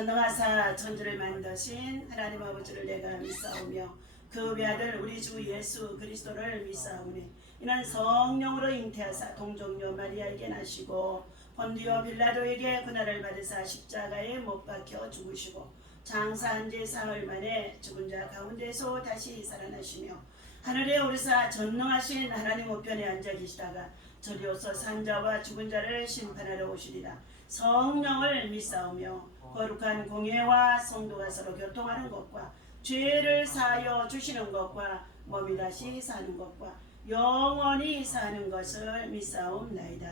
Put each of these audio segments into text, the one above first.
전능하사 천지를 만드신 하나님 아버지를 내가 믿사오며 그 외아들 우리 주 예수 그리스도를 믿사오니 이는 성령으로 잉태하사 동정녀 마리아에게 나시고 본디오 빌라도에게 고난을 받으사 십자가에 못 박혀 죽으시고 장사한 지 사흘 만에 죽은 자 가운데서 다시 살아나시며 하늘에 오르사 전능하신 하나님 우편에 앉아 계시다가 저리로서 산자와 죽은 자를 심판하러 오시리라. 성령을 믿사오며 거룩한 공예와 성도가 서로 교통하는 것과 죄를 사하여 주시는 것과 몸이 다시 사는 것과 영원히 사는 것을 믿사옵나이다.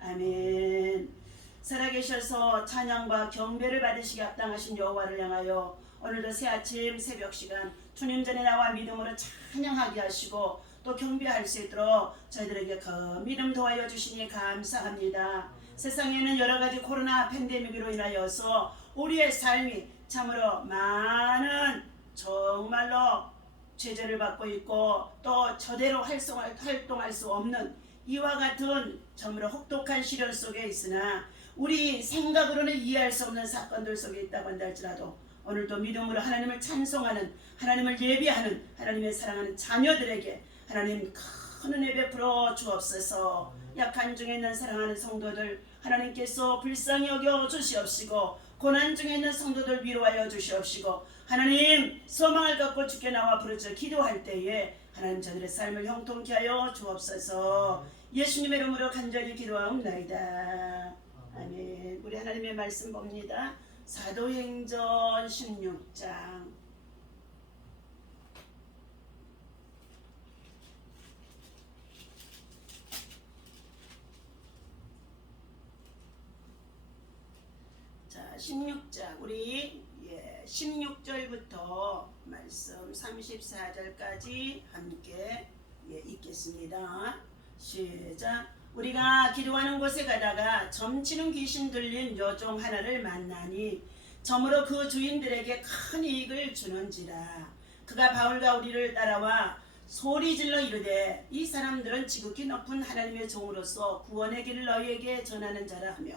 아멘. 살아계셔서 찬양과 경배를 받으시기 합당하신 여호와를 향하여 오늘도 새아침 새벽 시간 주님 전에 나와 믿음으로 찬양하게 하시고 또 경배할 수 있도록 저희들에게 그 믿음 도와여 주시니 감사합니다. 세상에는 여러가지 코로나 팬데믹으로 인하여서 우리의 삶이 참으로 많은 정말로 제재를 받고 있고 또 저대로 활동할 수 없는 이와 같은 참으로 혹독한 시련 속에 있으나 우리 생각으로는 이해할 수 없는 사건들 속에 있다고 한다 할지라도 오늘도 믿음으로 하나님을 찬송하는 하나님을 예비하는 하나님의 사랑하는 자녀들에게 하나님 큰 은혜 베풀어 주옵소서. 약한 중에 있는 사랑하는 성도들 하나님께서 불쌍히 여겨 주시옵시고 고난 중에 있는 성도들 위로하여 주시옵시고 하나님 소망을 갖고 주께 나와 부르짖어 기도할 때에 하나님 저들의 삶을 형통케 하여 주옵소서. 예수님의 이름으로 간절히 기도하옵나이다. 아멘. 우리 하나님의 말씀 봅니다. 사도행전 16장 자 16장 우리 16절부터 말씀 34절까지 함께 읽겠습니다. 시작. 우리가 기도하는 곳에 가다가 점치는 귀신 들린 여종 하나를 만나니 점으로 그 주인들에게 큰 이익을 주는지라. 그가 바울과 우리를 따라와 소리질러 이르되 이 사람들은 지극히 높은 하나님의 종으로서 구원의 길을 너희에게 전하는 자라 하며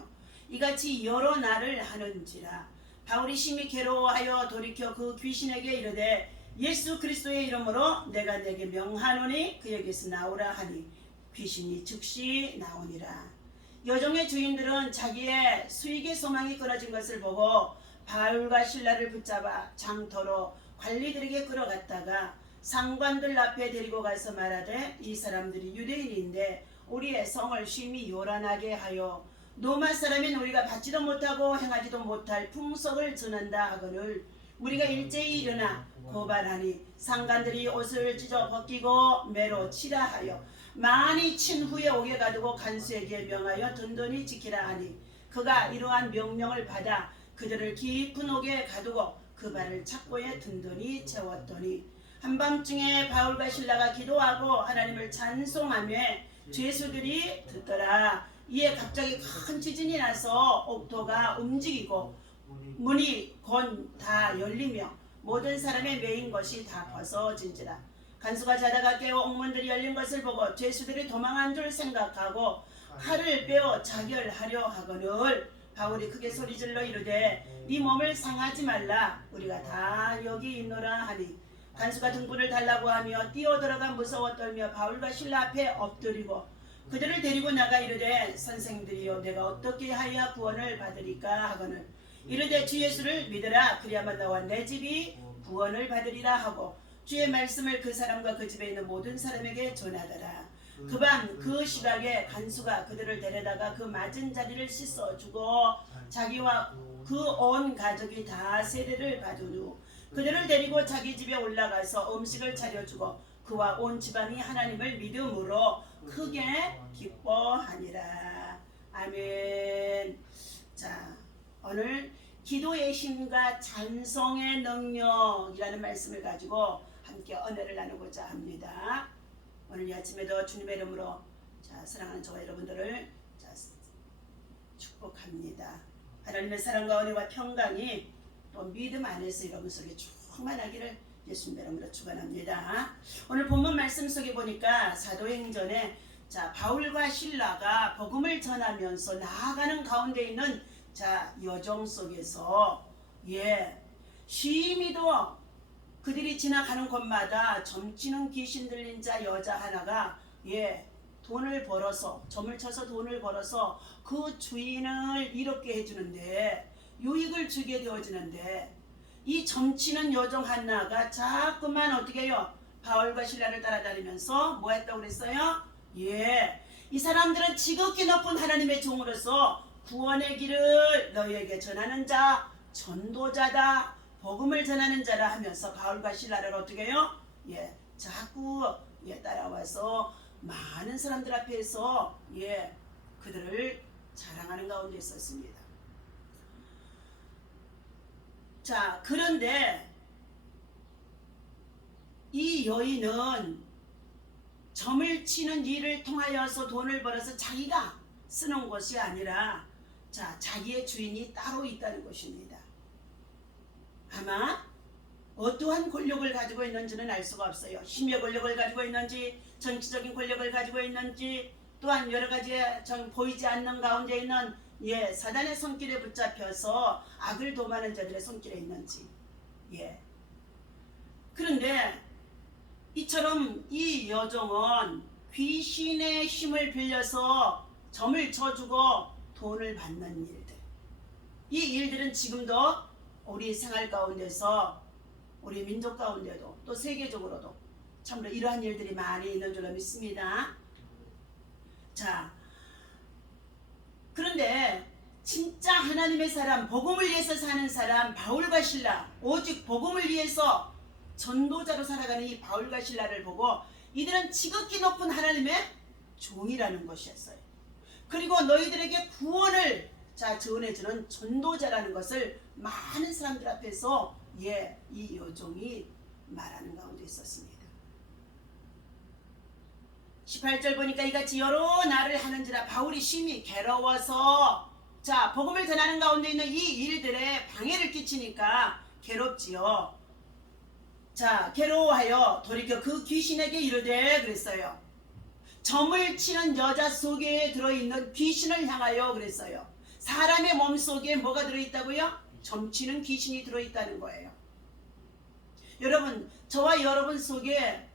이같이 여러 날을 하는지라. 바울이 심히 괴로워하여 돌이켜 그 귀신에게 이르되 예수 그리스도의 이름으로 내가 내게 명하노니 그에게서 나오라 하니 귀신이 즉시 나오니라. 여종의 주인들은 자기의 수익의 소망이 끊어진 것을 보고 바울과 실라를 붙잡아 장터로 관리들에게 끌어갔다가 상관들 앞에 데리고 가서 말하되 이 사람들이 유대인인데 우리의 성을 심히 요란하게 하여 로마 사람인 우리가 받지도 못하고 행하지도 못할 풍속을 전한다 하거늘 우리가 일제히 일어나 고발하니 상관들이 옷을 찢어 벗기고 매로 치라 하여 많이 친 후에 옥에 가두고 간수에게 명하여 든든히 지키라 하니 그가 이러한 명령을 받아 그들을 깊은 옥에 가두고 그 발을 착고에 든든히 채웠더니 한밤중에 바울과 실라가 기도하고 하나님을 찬송하며 죄수들이 듣더라. 이에 갑자기 큰 지진이 나서 옥토가 움직이고 문이 곧 다 열리며 모든 사람의 매인 것이 다 벗어진지라. 간수가 자다가 깨어 옥문들이 열린 것을 보고 죄수들이 도망한 줄 생각하고 칼을 빼어 자결하려 하거늘 바울이 크게 소리질러 이르되 네 몸을 상하지 말라 우리가 다 여기 있노라 하니 간수가 등불을 달라고 하며 뛰어들어가 무서워 떨며 바울과 실라 앞에 엎드리고 그들을 데리고 나가 이르되 선생들이여 내가 어떻게 하여야 구원을 받으리까 하거늘 이르되 주 예수를 믿으라 그리하면 너와 내 집이 구원을 받으리라 하고 주의 말씀을 그 사람과 그 집에 있는 모든 사람에게 전하더라. 그 밤 그 시각에 간수가 그들을 데려다가 그 맞은 자리를 씻어주고 자기와 그 온 가족이 다 세례를 받은 후 그들을 데리고 자기 집에 올라가서 음식을 차려주고 그와 온 집안이 하나님을 믿음으로 크게 기뻐하니라. 아멘. 자, 오늘 기도의 힘과 찬송의 능력이라는 말씀을 가지고 함께 은혜를 나누고자 합니다. 오늘 이 아침에도 주님의 이름으로 자, 사랑하는 저와 여러분들을 자, 축복합니다. 하나님의 사랑과 은혜와 평강이 또 믿음 안에서 여러분 속에 충만하기를 예수님의 이름으로 축원합니다. 오늘 본문 말씀 속에 보니까 사도행전에 자, 바울과 실라가 복음을 전하면서 나아가는 가운데 있는 자, 여정 속에서 심히도 그들이 지나가는 곳마다 점치는 귀신 들린 자 여자 하나가 돈을 벌어서 점을 쳐서 돈을 벌어서 그 주인을 이롭게 해주는데 유익을 주게 되어지는데 이 점치는 여종 하나가 자꾸만 어떻게 해요? 바울과 실라를 따라다니면서 뭐 했다고 그랬어요? 이 사람들은 지극히 높은 하나님의 종으로서 구원의 길을 너희에게 전하는 자, 전도자다, 복음을 전하는 자라 하면서 바울과 실라를 어떻게 해요? 자꾸 따라와서 많은 사람들 앞에서 그들을 자랑하는 가운데 있었습니다. 자, 그런데 이 여인은 점을 치는 일을 통하여서 돈을 벌어서 자기가 쓰는 것이 아니라 자, 자기의 주인이 따로 있다는 것입니다. 아마 어떠한 권력을 가지고 있는지는 알 수가 없어요. 힘의 권력을 가지고 있는지 정치적인 권력을 가지고 있는지 또한 여러 가지 보이지 않는 가운데 있는 사단의 손길에 붙잡혀서 악을 도모하는 자들의 손길에 있는지 그런데 이처럼 이 여종은 귀신의 힘을 빌려서 점을 쳐주고 돈을 받는 일들 이 일들은 지금도 우리 생활 가운데서 우리 민족 가운데도 또 세계적으로도 참으로 이러한 일들이 많이 있는 줄로 믿습니다. 자, 그런데 진짜 하나님의 사람, 복음을 위해서 사는 사람 바울과 실라, 오직 복음을 위해서 전도자로 살아가는 이 바울과 실라를 보고 이들은 지극히 높은 하나님의 종이라는 것이었어요. 그리고 너희들에게 구원을 전해주는 전도자라는 것을 많은 사람들 앞에서 예, 이 여종이 말하는 가운데 있었습니다. 18절 보니까 이같이 여러 날을 하는지라 바울이 심히 괴로워서 자 복음을 전하는 가운데 있는 이 일들에 방해를 끼치니까 괴롭지요. 자 괴로워하여 돌이켜 그 귀신에게 이르되 그랬어요. 점을 치는 여자 속에 들어있는 귀신을 향하여 그랬어요. 사람의 몸속에 뭐가 들어있다고요? 점치는 귀신이 들어있다는 거예요. 여러분 저와 여러분 속에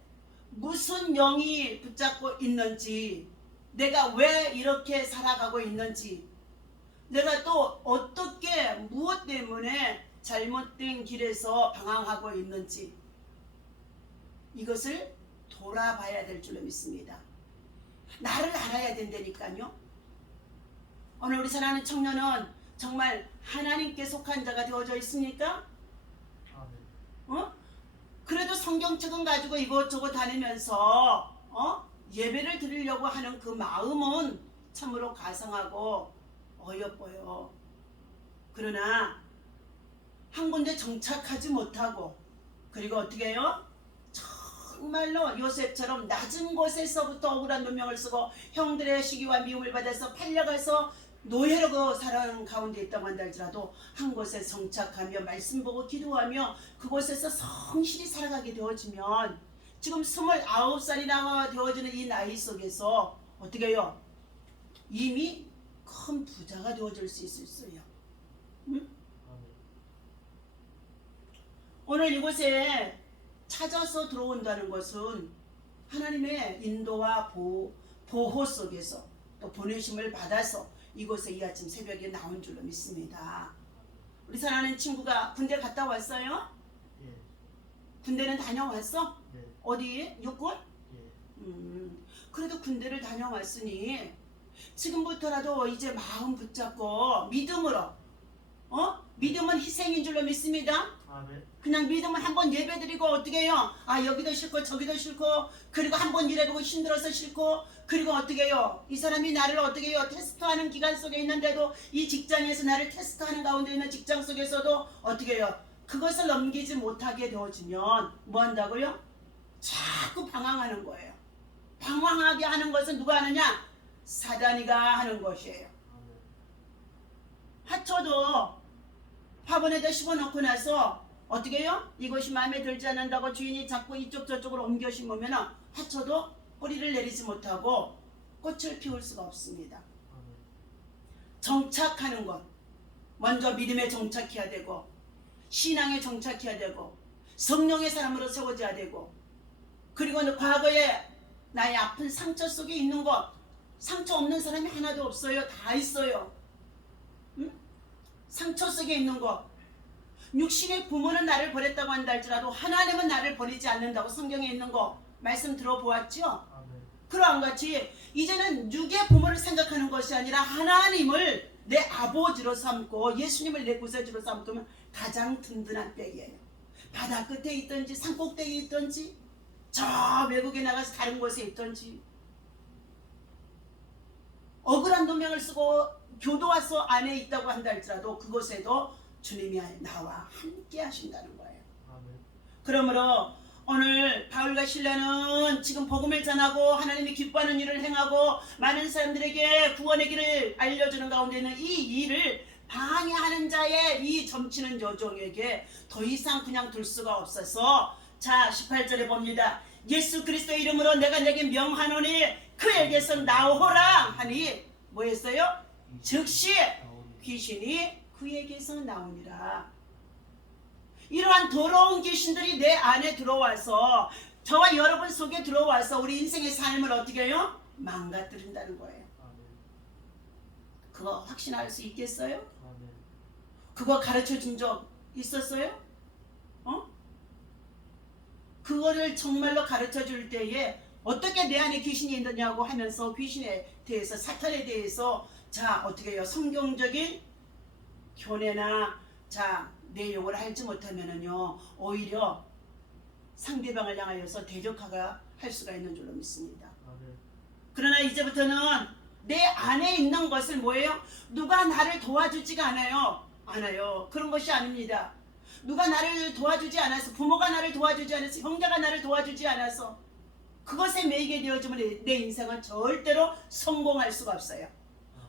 무슨 영이 붙잡고 있는지, 내가 왜 이렇게 살아가고 있는지, 내가 또 어떻게 무엇 때문에 잘못된 길에서 방황하고 있는지 이것을 돌아봐야 될 줄로 믿습니다. 나를 알아야 된다니까요. 오늘 우리 사랑하는 청년은 정말 하나님께 속한 자가 되어져 있습니까? 그래도 성경책은 가지고 이것저것 다니면서 예배를 드리려고 하는 그 마음은 참으로 가상하고 어여뻐요. 그러나 한 군데 정착하지 못하고 그리고 어떻게 해요? 정말로 요셉처럼 낮은 곳에서부터 억울한 누명을 쓰고 형들의 시기와 미움을 받아서 팔려가서 노예로 살아가는 가운데 있다고 한다 할지라도 한 곳에 정착하며 말씀 보고 기도하며 그곳에서 성실히 살아가게 되어지면 지금 29살이나 되어지는 이 나이 속에서 어떻게 해요? 이미 큰 부자가 되어질 수 있어요. 응? 오늘 이곳에 찾아서 들어온다는 것은 하나님의 인도와 보호 속에서 또 보내심을 받아서 이곳에 이 아침 새벽에 나온 줄로 믿습니다. 우리 사랑하는 친구가 군대 갔다 왔어요? 예. 군대는 다녀왔어? 예. 어디? 육군? 예. 그래도 군대를 다녀왔으니 지금부터라도 이제 마음 붙잡고 믿음으로 믿음은 희생인 줄로 믿습니다. 아멘. 그냥 믿음은 한번 예배드리고 어떻게 해요? 아 여기도 싫고 저기도 싫고 그리고 한번 일해보고 힘들어서 싫고 그리고 어떻게 해요? 이 사람이 나를 어떻게 해요? 테스트하는 기간 속에 있는데도 이 직장에서 나를 테스트하는 가운데 있는 직장 속에서도 어떻게 해요? 그것을 넘기지 못하게 되어지면 뭐 한다고요? 자꾸 방황하는 거예요. 방황하게 하는 것은 누가 하느냐? 사단이가 하는 것이에요. 하초도 화분에다 심어놓고 나서 어떻게 해요? 이것이 마음에 들지 않는다고 주인이 자꾸 이쪽 저쪽으로 옮겨 심으면 하초도 뿌리를 내리지 못하고 꽃을 피울 수가 없습니다. 정착하는 것, 먼저 믿음에 정착해야 되고 신앙에 정착해야 되고 성령의 사람으로 세워져야 되고 그리고 과거에 나의 아픈 상처 속에 있는 것, 상처 없는 사람이 하나도 없어요. 다 있어요. 응? 상처 속에 있는 것, 육신의 부모는 나를 버렸다고 한다 할지라도 하나님은 나를 버리지 않는다고 성경에 있는 거 말씀 들어보았죠? 그러한 같이 이제는 육의 부모를 생각하는 것이 아니라 하나님을 내 아버지로 삼고 예수님을 내 구세주로 삼으면 가장 든든한 때이에요. 바다 끝에 있든지 산꼭대기에 있든지 저 외국에 나가서 다른 곳에 있든지 억울한 누명을 쓰고 교도소 안에 있다고 한다 할지라도 그곳에도 주님이 나와 함께 하신다는 거예요. 그러므로 오늘 바울과 실라는 지금 복음을 전하고 하나님이 기뻐하는 일을 행하고 많은 사람들에게 구원의 길을 알려주는 가운데 있는 이 일을 방해하는 자의 이 점치는 여종에게 더 이상 그냥 둘 수가 없어서 자 18절에 봅니다. 예수 그리스도의 이름으로 내가 내게 명하노니 그에게서 나오라 하니 뭐 했어요? 즉시 귀신이 그에게서 나오니라. 이러한 더러운 귀신들이 내 안에 들어와서 저와 여러분 속에 들어와서 우리 인생의 삶을 어떻게 해요? 망가뜨린다는 거예요. 그거 확신할 수 있겠어요? 그거 가르쳐 준 적 있었어요? 그거를 정말로 가르쳐 줄 때에 어떻게 내 안에 귀신이 있느냐고 하면서 귀신에 대해서 사탄에 대해서 자 어떻게 해요? 성경적인 교례나 자 내용을 알지 못하면은요 오히려 상대방을 향하여서 대적하가 할 수가 있는 줄로 믿습니다. 그러나 이제부터는 내 안에 있는 것을 뭐예요? 누가 나를 도와주지가 않아요. 그런 것이 아닙니다. 누가 나를 도와주지 않아서, 부모가 나를 도와주지 않아서, 형제가 나를 도와주지 않아서 그것에 매이게 되어지면 내 인생은 절대로 성공할 수가 없어요.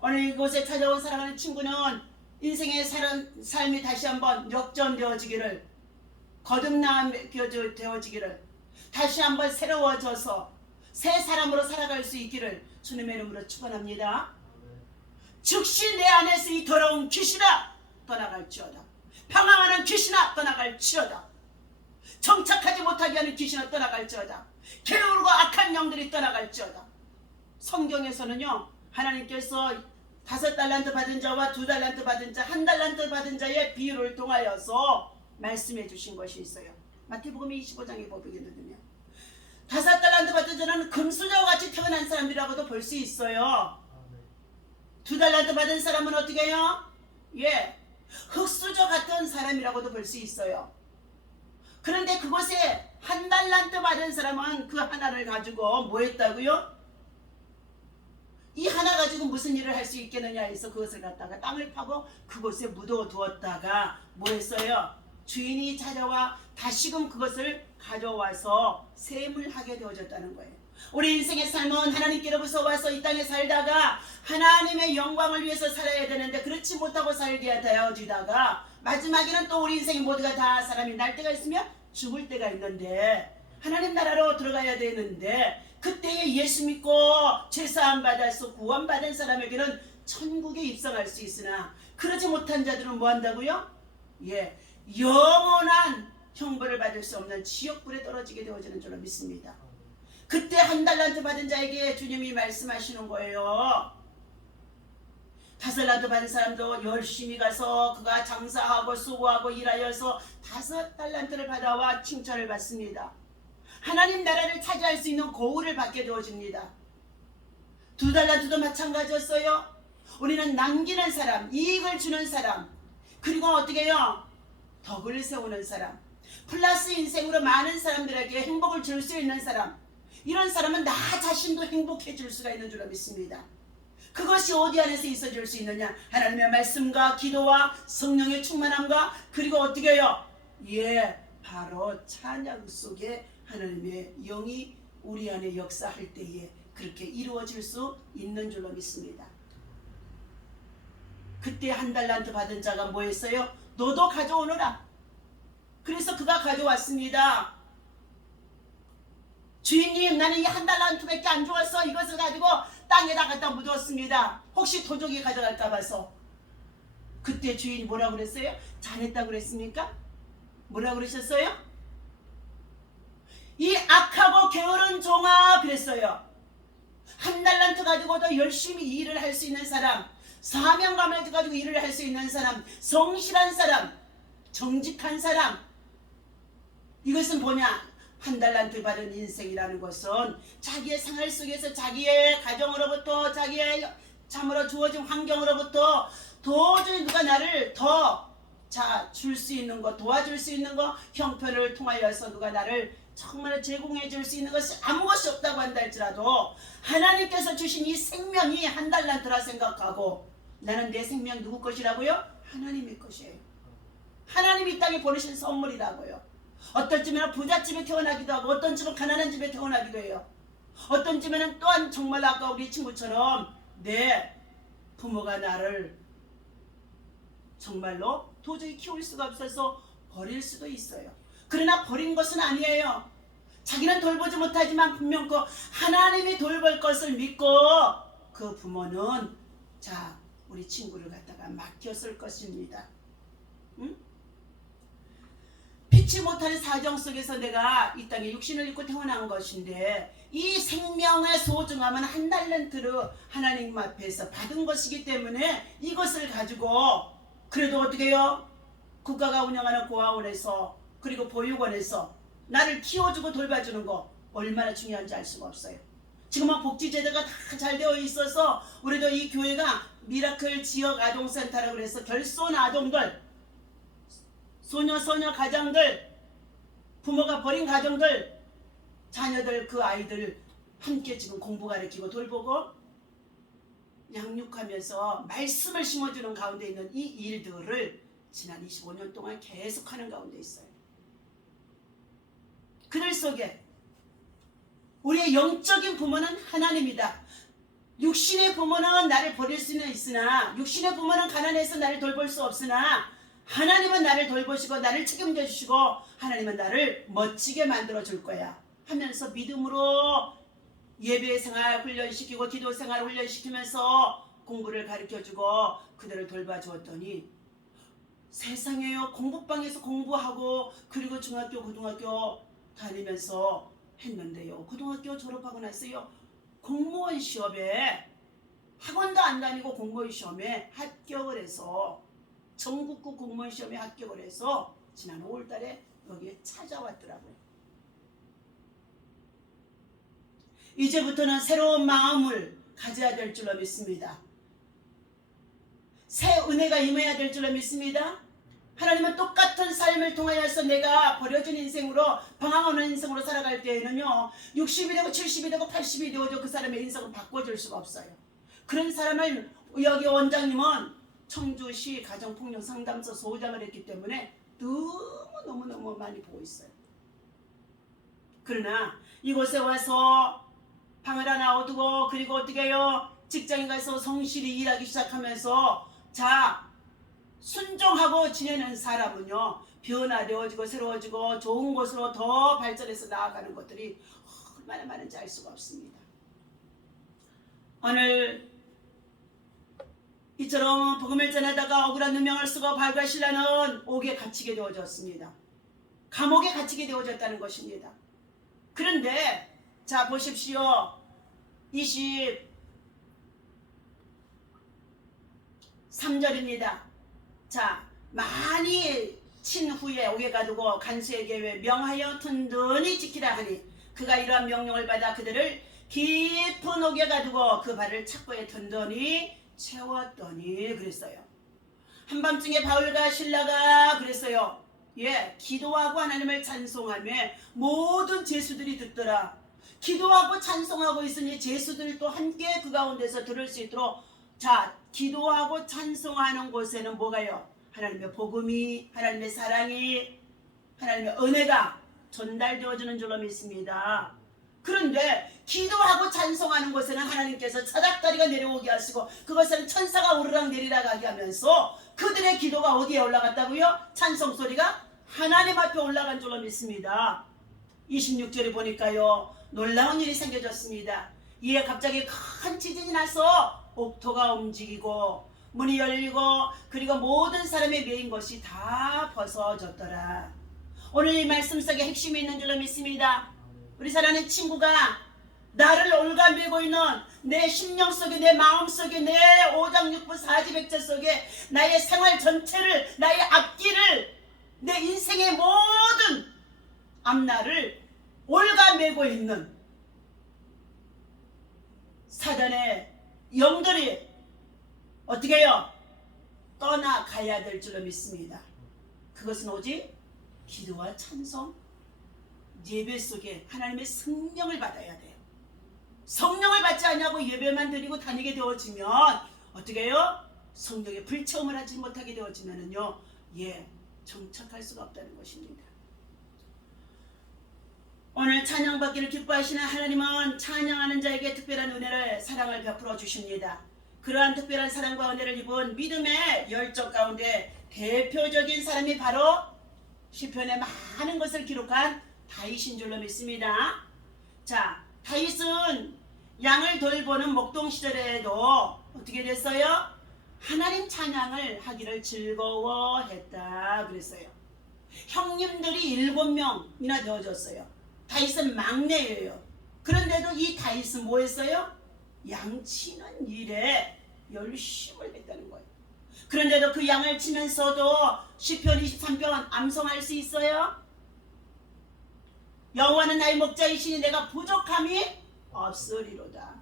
오늘 이곳에 찾아온 사랑하는 친구는 인생의 삶이 다시 한번 역전되어지기를, 거듭나되어지기를, 다시 한번 새로워져서 새 사람으로 살아갈 수 있기를 주님의 이름으로 축원합니다. 즉시 내 안에서 이 더러운 귀신아 떠나갈지어다. 방황하는 귀신아 떠나갈지어다. 정착하지 못하게 하는 귀신아 떠나갈지어다. 게으르고 악한 영들이 떠나갈지어다. 성경에서는요, 하나님께서 5달란트 받은 자와 2달란트 받은 자, 1달란트 받은 자의 비유를 통하여서 말씀해 주신 것이 있어요. 마태복음 25장에 보시거든요. 5달란트 받은 자는 금수저와 같이 태어난 사람이라고도 볼 수 있어요. 2달란트 받은 사람은 어떻게 해요? 예, 흙수저 같은 사람이라고도 볼 수 있어요. 그런데 그곳에 1달란트 받은 사람은 그 하나를 가지고 뭐 했다고요? 이 하나 가지고 무슨 일을 할 수 있겠느냐 해서 그것을 갖다가 땅을 파고 그곳에 묻어 두었다가 뭐 했어요? 주인이 찾아와 다시금 그것을 가져와서 셈을 하게 되어졌다는 거예요. 우리 인생의 삶은 하나님께로부터 와서 이 땅에 살다가 하나님의 영광을 위해서 살아야 되는데 그렇지 못하고 살게 되어지다가 마지막에는 또 우리 인생이 모두가 다 사람이 날 때가 있으면 죽을 때가 있는데 하나님 나라로 들어가야 되는데 그때에 예수 믿고 죄사함 받아서 구원받은 사람에게는 천국에 입성할 수 있으나 그러지 못한 자들은 뭐 한다고요? 예, 영원한 형벌을 받을 수 없는 지옥불에 떨어지게 되어지는 줄로 믿습니다. 그때 1달란트 받은 자에게 주님이 말씀하시는 거예요. 5달란트 받은 사람도 열심히 가서 그가 장사하고 수고하고 일하여서 5달란트를 받아와 칭찬을 받습니다. 하나님 나라를 차지할 수 있는 고울을 받게 되어집니다. 2달란트도 마찬가지였어요. 우리는 남기는 사람, 이익을 주는 사람, 그리고 어떻게 해요? 덕을 세우는 사람, 플러스 인생으로 많은 사람들에게 행복을 줄 수 있는 사람, 이런 사람은 나 자신도 행복해질 수가 있는 줄 믿습니다. 그것이 어디 안에서 있어질 수 있느냐? 하나님의 말씀과 기도와 성령의 충만함과 그리고 어떻게 해요? 예, 바로 찬양 속에 하나님의 영이 우리 안에 역사할 때에 그렇게 이루어질 수 있는 줄로 믿습니다. 그때 1달란트 받은 자가 뭐 했어요? 너도 가져오너라. 그래서 그가 가져왔습니다. 주인님, 나는 이 1달란트밖에 안 주었어. 이것을 가지고 땅에다 갖다 묻었습니다. 혹시 도적이 가져갈까 봐서. 그때 주인이 뭐라고 그랬어요? 잘했다고 그랬습니까? 뭐라고 그러셨어요? 이 악하고 게으른 종아 그랬어요. 1달란트 가지고도 열심히 일을 할 수 있는 사람, 사명감을 가지고 일을 할 수 있는 사람, 성실한 사람, 정직한 사람, 이것은 뭐냐? 1달란트 받은 인생이라는 것은 자기의 생활 속에서 자기의 가정으로부터 자기의 참으로 주어진 환경으로부터 도저히 누가 나를 더 줄 수 있는 것, 도와줄 수 있는 것, 형편을 통하여서 누가 나를 정말 제공해 줄 수 있는 것이 아무것이 없다고 한다 할지라도 하나님께서 주신 이 생명이 1달란트라 생각하고 나는 내 생명 누구 것이라고요? 하나님의 것이에요. 하나님이 이 땅에 보내신 선물이라고요. 어떤 집에는 부잣집에 태어나기도 하고 어떤 집은 가난한 집에 태어나기도 해요. 어떤 집에는 또한 정말 아까 우리 친구처럼 내 부모가 나를 정말로 도저히 키울 수가 없어서 버릴 수도 있어요. 그러나 버린 것은 아니에요. 자기는 돌보지 못하지만 분명 그 하나님이 돌볼 것을 믿고 그 부모는 자 우리 친구를 갖다가 맡겼을 것입니다. 응? 피치 못하는 사정 속에서 내가 이 땅에 육신을 입고 태어난 것인데 이 생명의 소중함은 1달란트로 하나님 앞에서 받은 것이기 때문에 이것을 가지고 그래도 어떻게 해요? 국가가 운영하는 고아원에서 그리고 보육원에서 나를 키워주고 돌봐주는 거 얼마나 중요한지 알 수가 없어요. 지금은 복지제도가 다 잘 되어 있어서 우리도 이 교회가 미라클 지역 아동센터라고 해서 결손 아동들, 소녀 가장들, 부모가 버린 가정들, 자녀들 그 아이들 함께 지금 공부 가르치고 돌보고 양육하면서 말씀을 심어주는 가운데 있는 이 일들을 지난 25년 동안 계속하는 가운데 있어요. 그들 속에 우리의 영적인 부모는 하나님이다. 육신의 부모는 나를 버릴 수는 있으나, 육신의 부모는 가난해서 나를 돌볼 수 없으나, 하나님은 나를 돌보시고 나를 책임져 주시고 하나님은 나를 멋지게 만들어 줄 거야 하면서 믿음으로 예배 생활 훈련시키고 기도 생활 훈련시키면서 공부를 가르쳐주고 그들을 돌봐주었더니, 세상에요, 공부방에서 공부하고 그리고 중학교 고등학교 다니면서 했는데요, 고등학교 졸업하고 나서요, 공무원 시험에, 학원도 안 다니고 공무원 시험에 합격을 해서, 전국구 공무원 시험에 합격을 해서 지난 5월달에 여기에 찾아왔더라고요. 이제부터는 새로운 마음을 가져야 될 줄로 믿습니다. 새 은혜가 임해야 될 줄로 믿습니다. 하나님은 똑같은 삶을 통하여서 내가 버려진 인생으로, 방황하는 인생으로 살아갈 때에는요, 60이 되고 70이 되고 80이 되어도 그 사람의 인생을 바꿔줄 수가 없어요. 그런 사람을 여기 원장님은 청주시 가정폭력 상담소 소장을 했기 때문에 너무너무 많이 보고 있어요. 그러나 이곳에 와서 방을 하나 얻고, 그리고 어떻게 해요? 직장에 가서 성실히 일하기 시작하면서 순종하고 지내는 사람은요, 변화되어지고 새로워지고 좋은 곳으로 더 발전해서 나아가는 것들이 얼마나 많은지 알 수가 없습니다. 오늘 이처럼 복음을 전하다가 억울한 누명을 쓰고 발과 신라는 옥에 갇히게 되어졌습니다. 감옥에 갇히게 되어졌다는 것입니다. 그런데 자 보십시오. 23절입니다. 자, 많이 친 후에 옥에 가두고 간수에게 왜 명하여 든든히 지키라 하니, 그가 이러한 명령을 받아 그들을 깊은 옥에 가두고 그 발을 착고에 든든히 채웠더니 그랬어요. 한밤중에 바울과 실라가 그랬어요. 기도하고 하나님을 찬송하며 모든 제수들이 듣더라. 기도하고 찬송하고 있으니 제수들도 함께 그 가운데서 들을 수 있도록, 자, 기도하고 찬송하는 곳에는 뭐가요? 하나님의 복음이, 하나님의 사랑이, 하나님의 은혜가 전달되어지는 줄로 믿습니다. 그런데 기도하고 찬송하는 곳에는 하나님께서 사닥다리가 내려오게 하시고, 그것은 천사가 오르락 내리락 하게 하면서 그들의 기도가 어디에 올라갔다고요? 찬송 소리가 하나님 앞에 올라간 줄로 믿습니다. 26절에 보니까요, 놀라운 일이 생겨졌습니다. 이에 갑자기 큰 지진이 나서 옥토가 움직이고 문이 열리고, 그리고 모든 사람의 메인 것이 다 벗어졌더라. 오늘 이 말씀 속에 핵심이 있는 줄로 믿습니다. 우리 사랑하는 친구가 나를 올가매고 있는 내 심령 속에, 내 마음 속에, 내 5장 6부 4지 100절 속에 나의 생활 전체를, 나의 앞길을, 내 인생의 모든 앞날을 올가매고 있는 사단의 영들이 어떻게 해요? 떠나가야 될 줄로 믿습니다. 그것은 오직 기도와 찬송, 예배 속에 하나님의 성령을 받아야 돼요. 성령을 받지 않냐고 예배만 드리고 다니게 되어지면 어떻게 해요? 성령의 불체험을 하지 못하게 되어지면은요, 정착할 수가 없다는 것입니다. 오늘 찬양받기를 기뻐하시는 하나님은 찬양하는 자에게 특별한 은혜를, 사랑을 베풀어 주십니다. 그러한 특별한 사랑과 은혜를 입은 믿음의 열정 가운데 대표적인 사람이 바로 시편에 많은 것을 기록한 다윗인 줄로 믿습니다. 자, 다윗은 양을 돌보는 목동 시절에도 어떻게 됐어요? 하나님 찬양을 하기를 즐거워했다 그랬어요. 형님들이 7명이나 되어졌어요. 다윗은 막내예요. 그런데도 이 다윗은 뭐 했어요? 양치는 일에 열심을 했다는 거예요. 그런데도 그 양을 치면서도 시편 23편 암송할 수 있어요? 여호와는 나의 목자이시니 내가 부족함이 없으리로다.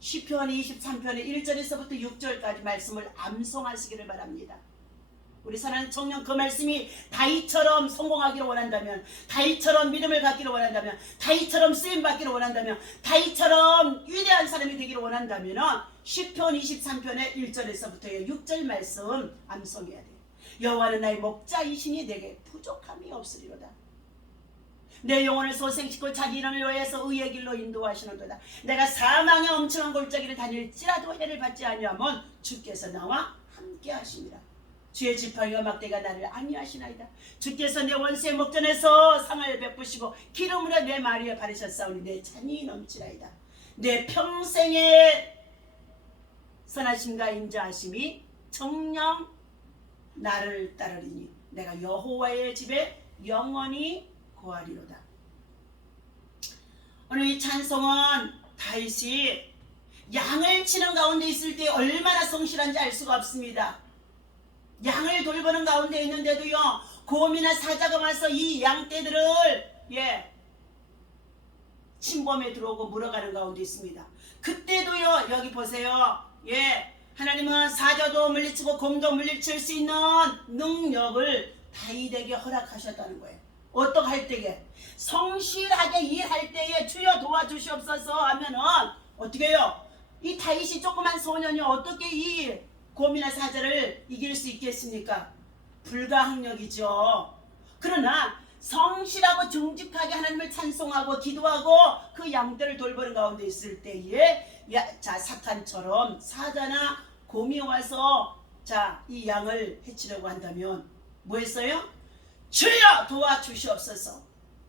시편 23편의 1절에서부터 6절까지 말씀을 암송하시기를 바랍니다. 우리 사랑하는 청년, 그 말씀이 다윗처럼 성공하기를 원한다면, 다윗처럼 믿음을 갖기를 원한다면, 다윗처럼 쓰임받기를 원한다면, 다윗처럼 위대한 사람이 되기를 원한다면 시편 23편의 1절에서부터의 6절 말씀 암송해야 돼요. 여호와는 나의 목자이시니 내게 부족함이 없으리로다. 내 영혼을 소생시키고 자기 이름을 위하여서 의의 길로 인도하시는도다. 내가 사망의 엄청난 골짜기를 다닐지라도 해를 받지 아니하면 주께서 나와 함께 하심이라. 주의 지팡이와 막대가 나를 안위하시나이다. 주께서 내 원수의 목전에서 상을 베푸시고 기름으로 내 마리에 바르셨사오니 내 잔이 넘치나이다. 내 평생의 선하심과 인자하심이 정녕 나를 따르리니 내가 여호와의 집에 영원히 거하리로다. 오늘 이 찬송은 다윗이 양을 치는 가운데 있을 때 얼마나 성실한지 알 수가 없습니다. 양을 돌보는 가운데 있는데도요, 곰이나 사자가 와서 이 양떼들을 침범에 들어오고 물어가는 가운데 있습니다. 그때도요, 여기 보세요. 하나님은 사자도 물리치고 곰도 물리칠 수 있는 능력을 다윗에게 허락하셨다는 거예요. 어떻게 할 때에? 성실하게 일할 때에 주여 도와주시옵소서 하면은 어떻게 해요? 이 다윗이 조그만 소년이 어떻게 이 곰이나 사자를 이길 수 있겠습니까? 불가항력이죠. 그러나 성실하고 정직하게 하나님을 찬송하고 기도하고 그 양떼를 돌보는 가운데 있을 때에 사탄처럼 사자나 곰이 와서 이 양을 해치려고 한다면 뭐 했어요? 주여 도와주시옵소서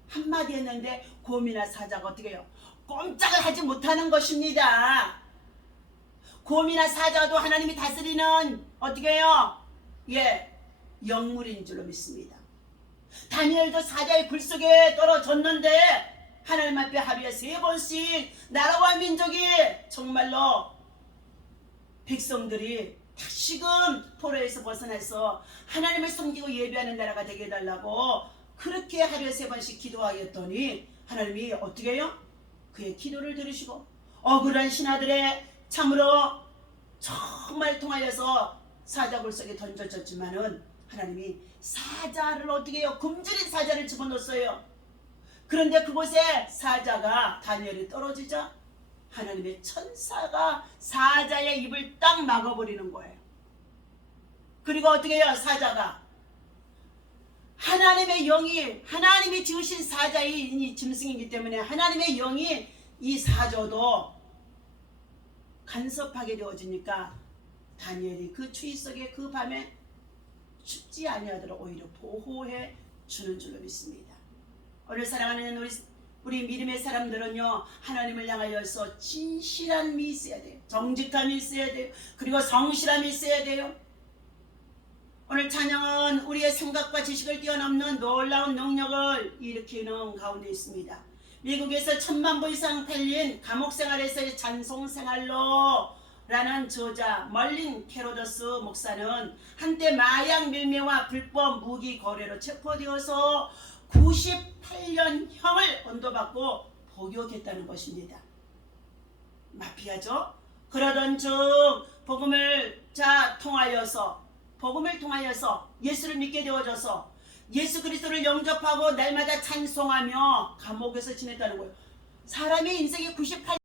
한마디 했는데 곰이나 사자가 어떻게 해요? 꼼짝을 하지 못하는 것입니다. 곰이나 사자도 하나님이 다스리는 어떻게 해요? 영물인 줄로 믿습니다. 다니엘도 사자의 굴 속에 떨어졌는데 하나님 앞에 하루에 3번씩 나라와 민족이 정말로 백성들이 다시금 포로에서 벗어나서 하나님을 섬기고 예배하는 나라가 되게 해달라고 그렇게 하루에 3번씩 기도하였더니 하나님이 어떻게 해요? 그의 기도를 들으시고 억울한 신하들의 참으로 정말 통하여서 사자굴 속에 던져졌지만은 하나님이 사자를 어떻게 해요? 굶주린 사자를 집어넣었어요. 그런데 그곳에 사자가 다니엘이 떨어지자 하나님의 천사가 사자의 입을 딱 막아버리는 거예요. 그리고 어떻게 해요? 사자가 하나님의 영이 하나님이 지으신 사자의 짐승이기 때문에 하나님의 영이 이 사자도 간섭하게 되어지니까 다니엘이 그 추위 속에 그 밤에 춥지 아니하도록 오히려 보호해 주는 줄로 믿습니다. 오늘 사랑하는 우리 믿음의 사람들은요, 하나님을 향하여서 진실함이 있어야 돼요. 정직함이 있어야 돼요. 그리고 성실함이 있어야 돼요. 오늘 찬양은 우리의 생각과 지식을 뛰어넘는 놀라운 능력을 일으키는 가운데 있습니다. 미국에서 1000만 부 이상 팔린 감옥생활에서의 찬송생활로 라는 저자 멀린 캐로더스 목사는 한때 마약 밀매와 불법 무기 거래로 체포되어서 98년형을 언도받고 복역했다는 것입니다. 마피아죠. 그러던 중 복음을 통하여서 예수를 믿게 되어져서 예수 그리스도를 영접하고 날마다 찬송하며 감옥에서 지냈다는 거예요. 사람의 인생이 98